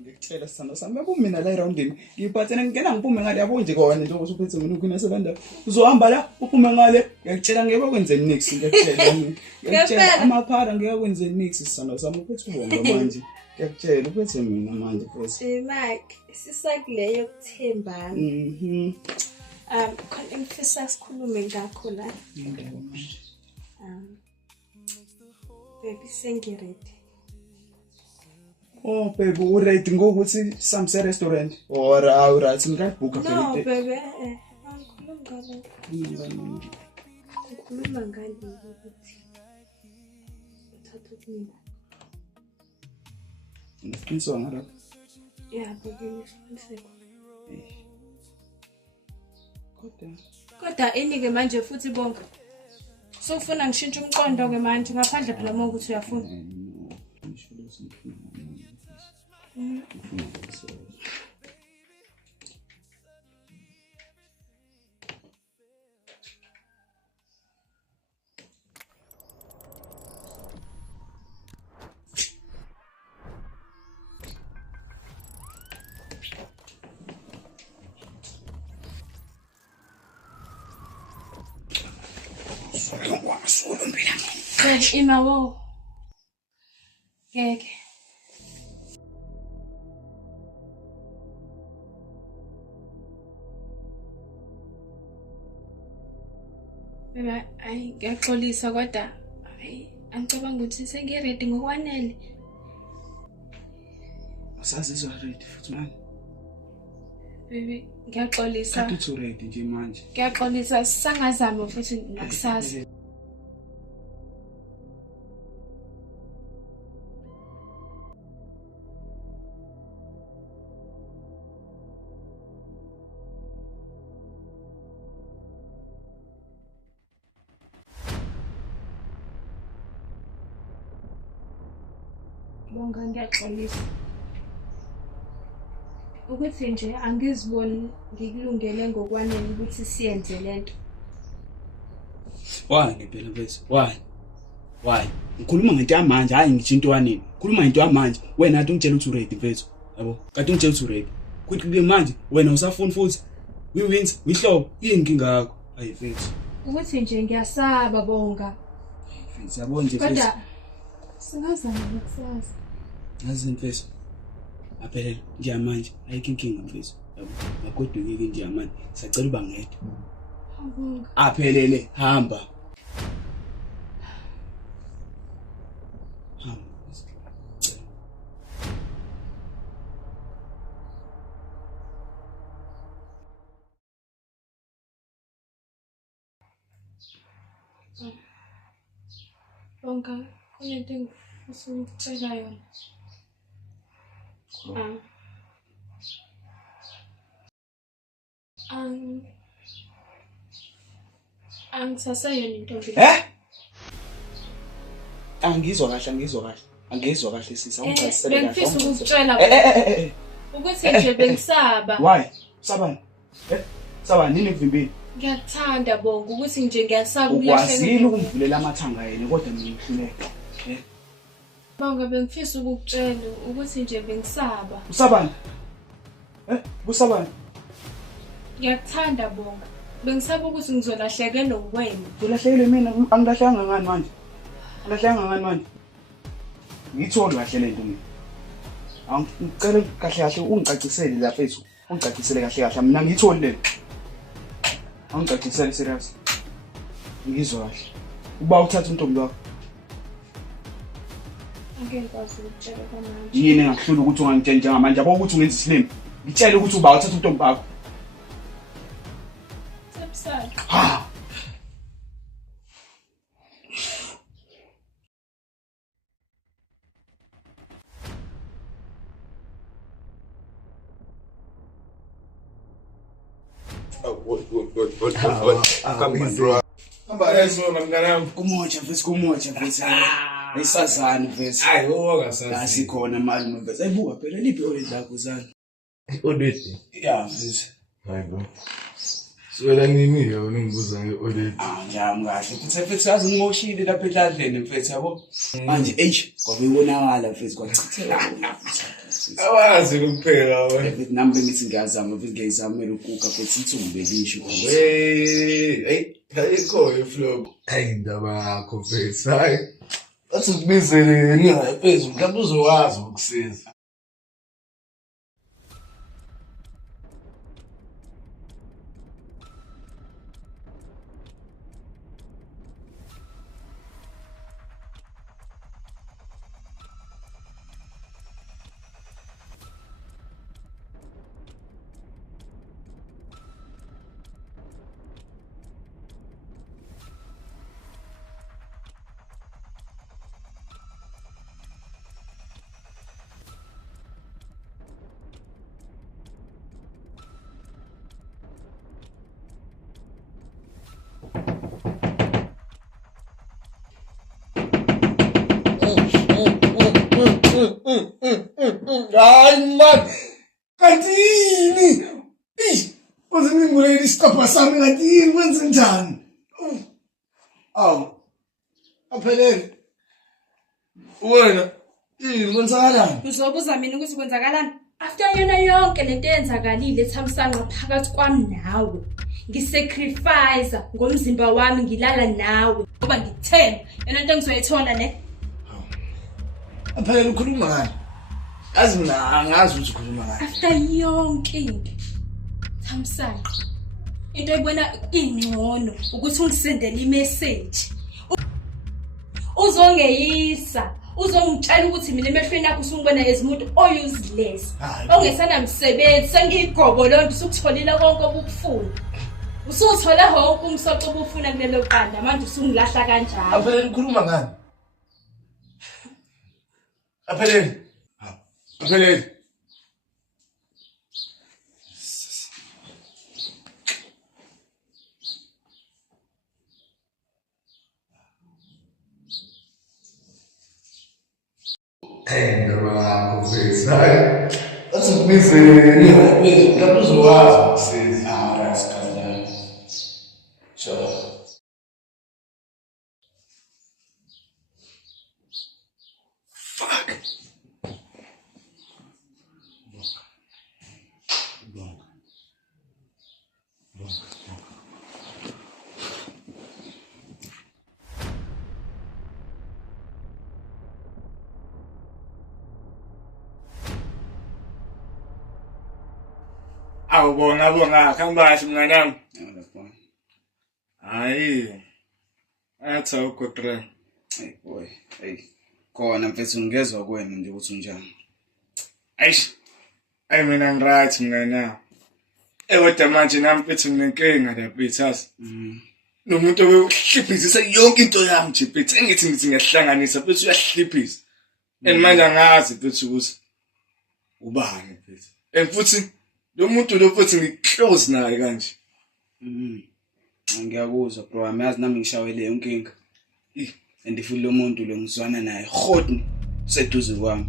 Ngikutshela sithando sami yabo mina la eroundini ngiphathene ngena ngiphume ngale yabo nje kona nje ukuthi uphethe mina ukhona sebenza uzohamba la uphume ngale ngiyakutshela ngeke kwenzeni nix ngiyakutshela amaphara ngeke kwenzeni nix sithando sami uphethe ubonga manje ngiyakutshela uphethe mina manje futhi Mike sisakuleyo kuthembana khona ngifisa sikhulume ngakho la manje baby sengiredi. Oh baby uready ngokuthi samse restaurant or right ngikabhuka No baby ngikhuluma ngani ukuthi uthatha kimi. Ngiqiniswa ngalapho. Yeah baby ngiqiniseko. Kodwa enike manje futhi bonke. Sofuna ngishintshe umqondo ke manje ngaphandle phela uma ukuthi uyafuna. Ima wo. Ngeke. Baba ayi ngiyaxolisa kodwa ayi angicabanga ukuthi sengiready ngokwanele. Usazizwa ready futhi manje. Baby ngiyaxolisa. Kathi ready nje manje. Ngiyaxolisa sangazama futhi nakusasa. Bonga ngiyaxolisa. Ukuthi nje angiziboni ngikulungele ngokwanele ukuthi siyenze lento. Why ngempela bese? Why? Ngikhuluma ngento yamanje hayi ngisho into yanini. Ngikhuluma ngento yamanje. Wena athi ungitshela ukuthi ready mfethu. Yabo? Kade ungitshela ukuthi ready. Kuthi manje wena usafuna futhi. Uyinzi, uyihlobo, inkinga yakho. Hayi mfethu. Ukuthi nje ngiyasaba bonga. Mfethu yabo nje mfethu. Kodwa singazama nakusasa. Yazi mfethu. Aphelele njamanje ayikho inkinga mfethu. Yabo? Makodwa ngeke njamanje. Sacela ubangede. Bonga. Aphelele hamba. Bonga, kunento engifuna ukucela yona. Angisaseyo intombi. Angizwa kahle sisa ungichasisele kahle. Bengifisa ukukutshela ukuthi nje bengisaba. Why? Sabani? Sabani nini kuvimbini? Ngiyathanda bonga ukuthi nje ngiyasaba ukulahleka. Ukwazile ukumvulela amathanga yena kodwa mina ngihluleka. Bonga bengifisa ukukutshela ukuthi nje bengisaba. Usabani? Kusabani? Ngiyakuthanda bonga. Bengisaba ukuthi ngizolahlekelwa uwena. Ulahlekile mina angilahlanga ngani manje? Alahlanga ngani manje? Ngithola kahle lento mina. Angicela kahle ungicacisele lapha ethu. Ungicacisele kahle mina ngithola lento. Angicacisele serious. Ngizwa kahle. Uba uthatha intombi yakho. Angeke ngikwazi ukutshela manje. Yini engakuhlula ukuthi ungangitshela njengamanje yabo ukuthi ungenza isilimo. Ngitshela ukuthi uba uthatha intombi yakho. Sepsana. Ha. Hamba ezona mnganami. Kumoja mfethu. Ayisazani mfethu. Hayi wokasazi. Asikhona malume mfethu. Ayibuka phela liphi oledi lakho zani? Oledi. Yeah mfethu. Hayibo. Siwela nini yona ngibuza ngeoledi. Njami kahle. Futhi mfethu sazi ngimoshile lapha edladleni mfethu yabo. Manje ngoba ibonakala mfethu kwachithela. Awazi ukupheka wena. Nami bengithi ngiyazama ngiyizamela ukuka futhi ithumbe lisho. Hey, ayikho iflow. Hayi indaba yakho mfethu. Hayi. Athi ukubizele ngaphezulu, mhlawumbe uzowazi ukusiza. Hayi man, kanti uzingibulele isikapa sami kanti wenze njani? Awu, aphelele. Wena, kwenzakalani? Uzobuza mina ukuthi kwenzakalani? After yona yonke lento eyenzakalile ethamsanqa phakathi kwami nawe. Ngisacrifice ngomzimba wami ngilala nawe ngoba ngithemba yona into engizoyithola ne. Aphelele ukhuluma ngani? Azi mina angazi ukuthi ukhuluma ngani. After yonke into thamsanqa into ebona ingcono ukuthi ungisendele imessage. Uzongeyisa, uzongitshela ukuthi mina emehlweni akho usungibona ezimuntu useless. Ongesana msebenzi sengiyigobo lonke usukutholile konke obukufuna. Usuthola honke umsoco obufuna kulelo qanda manje usungilahla kanjalo. Aphelele ukhuluma ngani? Aphelele. Aphelele. Hey, indaba yakho mfethu. Hayi. Athi ukubizele ngaphezulu, mhlawumbe uzowazi ukusiza. Rasikhala. Sure. Fuck. Awubonga kambashi mnganami. Hayi. Athi awukodre. Hey boy, hey. Khona mfethu ngezwe kwena nje ukuthi unjani. Aish. Ay mina ngiright mnganami. Kodwa manje nami mfethu nginenkinga la Peters. Nomuntu oyohliphizisa yonke into yami nje Peters. Engithi ngiyahlanganisa mfethu uyahliphisa. And manje angazi mfethu ukuthi ubani mfethu. And futhi lo muntu lo futhi ngiclose naye kanje. Ngiyakuzwa bro, amazi nami ngishawele yonke inkinga. And if lo muntu lo ngizwana naye hodni seduze kwami.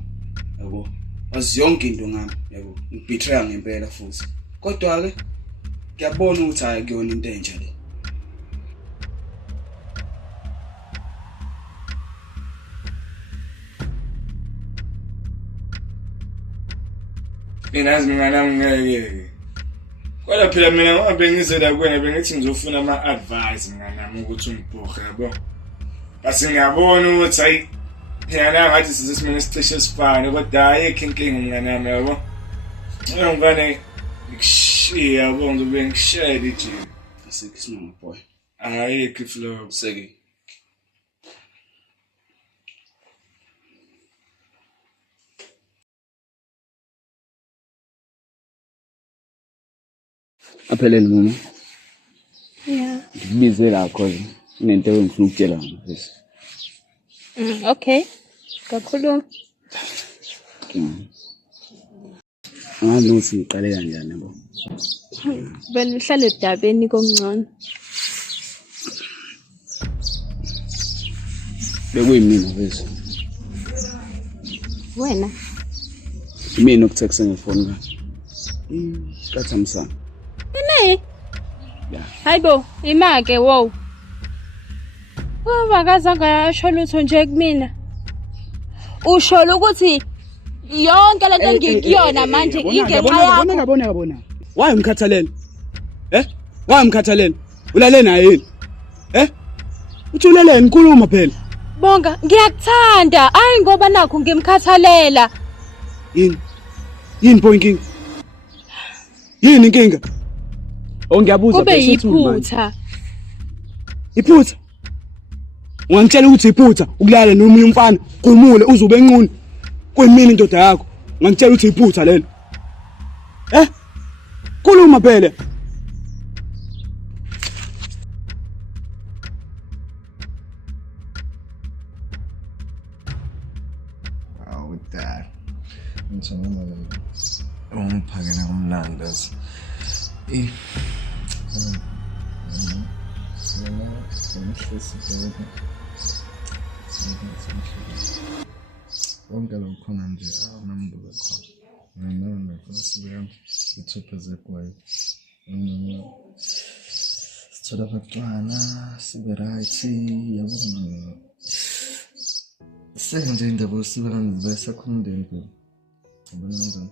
Yabo. Wazi yonke into ngami, yabo. Ngibetray ngempela futhi. Kodwa ke ngiyabona ukuthi hayi kuyona into entsha le. Mina mnganami ngeke. Kodwa phela mina ngihambe ngizela kuwena bengithi ngizofuna ama-advice mnganami ukuthi ungibhokhe yabo. Base ngiyabona ukuthi hayi phela ngathi sizesimene sicishe esifane kodwa hayi inkinga mnganami yabo. Ngivane ngikushiya yabo ngizobe ngishaya nje. Asikisima boy. Hayi kiflo Seki. Aphelele mama. Yeah. Ngibize la cause inento engifuna ukutshela mfethu. Okay. Kakhulu. Angazi ukuthi ngiqale kanjani yabo. Bena uhlale edabeni komncane. Bekuyimina mfethu. Wena. Mina okutext ngefoni ka. Kathamsana. Yini? Yeah. Hayibo, imake wow. Wabakaza ngasho lutho nje kumina. Usho ukuthi Yonke lento engikuyona manje ingenxa yakho. Yabona. Why umkhathalele? Why umkhathalele? Ulale naye yini? Uthi ulale ngikhuluma phela. Bonga, ngiyakuthanda. Hayi ngoba nakho ngimkhathalela. Yini point? Yini inkinga? Ngiyabuza kube yiphutha. Iphutha? Ungangitshela ukuthi iphutha ukulala nomunye umfana qhumule uzube enquni. Kwemini indoda yakho. Ngangitshela ukuthi iphutha lelo. Khuluma phela. Dad. Ngithanda umphakela ngomlandazi. Wonke lokhona nje awunambuka khona. Ngiyabona khona sibeka ithupha kwayo. Sithola abantwana sibe right yabona. Senze indaba sibeka ngizisa khundeni phela. Yabona kanjani?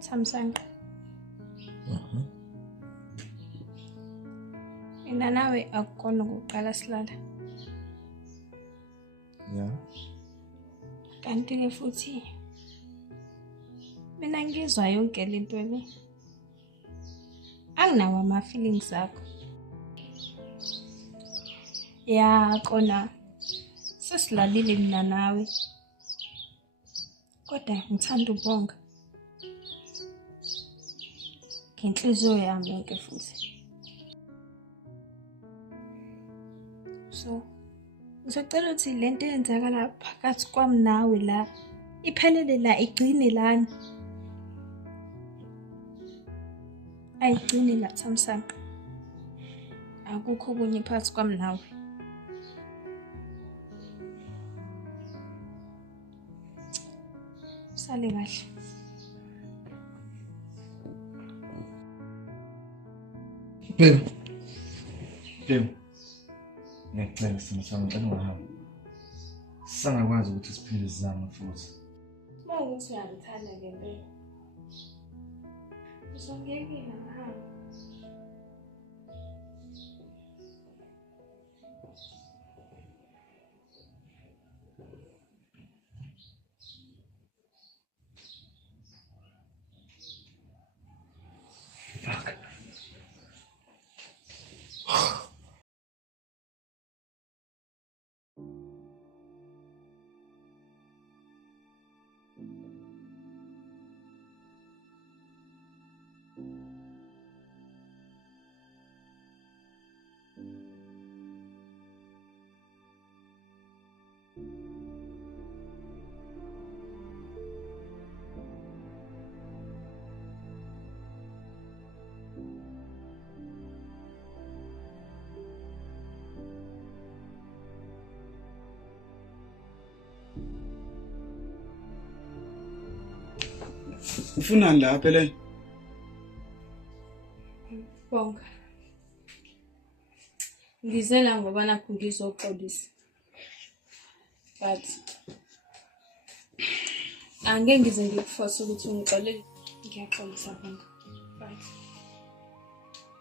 Samsung. Ina nawe akukona ukuqala silala. Yeah. Kanti ke futhi mina ngizwa yonke lento le. Anginawo ama feelings akho. Ya kona sesilalile mina nawe. Kodwa ngithanda ubonga. Ngenhliziyo yami yonke futhi. So, ngicela ukuthi lento eyenzakala phakathi kwami nawe la iphelele la igcine lana. Ayigcine la Samsung. Akukho kunye phakathi kwami nawe. Sale kahle. Bim. Ngiyacela sami ngicela ungahamba. Singakwazi ukuthi siphinde sizame futhi. Mawukuthi uyangithanda ngempela. Usongekile ngahamba. Ufunani la phela? Bonga. Ngizela ngoba nakho ngizoxolisa. But angeke ngize ngikuforce ukuthi ungixolele. Ngiyaxolisa bonga. Right.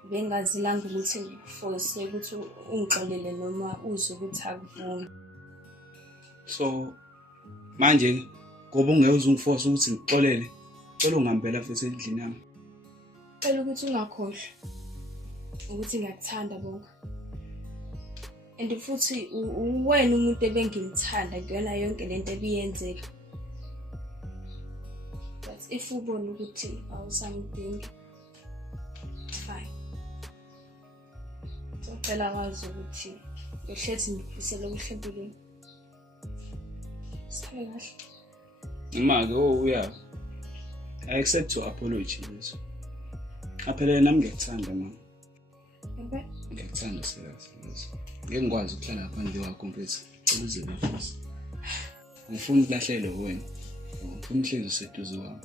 Bengazilanga ukuthi ngikuforce ukuthi ungixolele noma uzwe ukuthi akuvumi. So manje ngoba ungeze ungiforce ukuthi ngixolele. Cela ungihambela futhi endlini yami. Cela ukuthi ungakhohlwa ukuthi ngiyakuthanda bonga. And futhi wena umuntu ebengimthanda kuyona yonke lento ebiyenzeka. But if ubona ukuthi awusamdingi, fine. Ngicela wazi ukuthi ehlethi ngifisela ukuhlebuleni. Sale kahle. Noma ke uya I accept your apology. Phela nami ngiyakuthanda mama. Ngempela? Ngiyakuthanda sikazi. Ngeke ngikwazi ukuhlala ngaphandle kwakho mfethu. Cela uze futhi. Ngifuna ukulahlelwe wena. Ngifuna uhlezi useduze kwami.